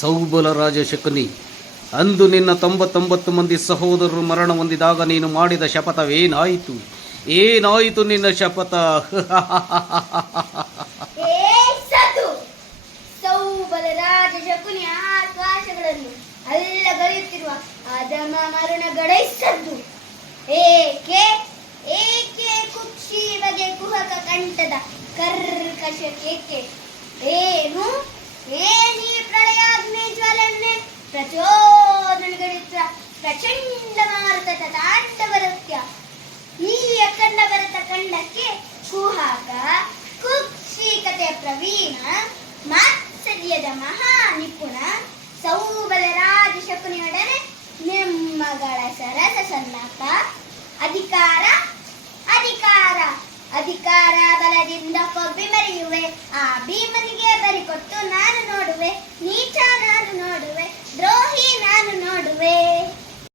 ಸೌಬಲ ರಾಜ ಶಕುನಿ, ಅಂದು ನಿನ್ನ 99 ಮಂದಿ ಸಹೋದರರು ಮರಣ ಹೊಂದಿದಾಗ ನೀನು ಮಾಡಿದ ಶಪಥವೇನಾಯಿತು? ಏನಾಯಿತು ನಿನ್ನ ಶಪಥ? ಸೌಬಲರಾಜ ಶಕುನಿ ಆಕಾಶಗಳನ್ನು ಅಲ್ಲಗಳೆಯುತ್ತಿರುವ ಅಧಮ ಮರಣಗಳೆಸದ್ದು ಏಕೆ ಏಕೆ ಕುಕ್ಷಿ ಬಗೆ ಕುಹಕ ಕಂಠದ ಕರ್ಕಶ ಕೇಕೆ ಏನು ಏನಿ ಪ್ರಳಯಾಗ್ನಿ ಜ್ವಲನ್ನೇ ಪ್ರಚೋದನೆಗಳೆಯುತ್ತ ಪ್ರಚಂಡ ಮಾರುತದ ತಾಂಡವ ನೃತ್ಯ. ಈ ಅಖಂಡ ಭರತ ಖಂಡಕ್ಕೆ ಕುಹಕ ಕುಕ್ಷಿಕತೆಯ ಪ್ರವೀಣ ಮಾತ್ಸರ್ಯದ ಮಹಾ ನಿಪುಣ ಸೌಬಲರಾಜ ಶಕುನಿಯೊಡನೆ ನಿಮ್ಮಗಳ ಸರಸ ಸನ್ನಾಪ. ಅಧಿಕಾರ ಅಧಿಕಾರ ಅಧಿಕಾರ ಬಲದಿಂದ ಕೊಬ್ಬಿ ಮರೆಯುವೆ, ಆ ಭೀಮನಿಗೆ ಬರಿಕೊಟ್ಟು ನಾನು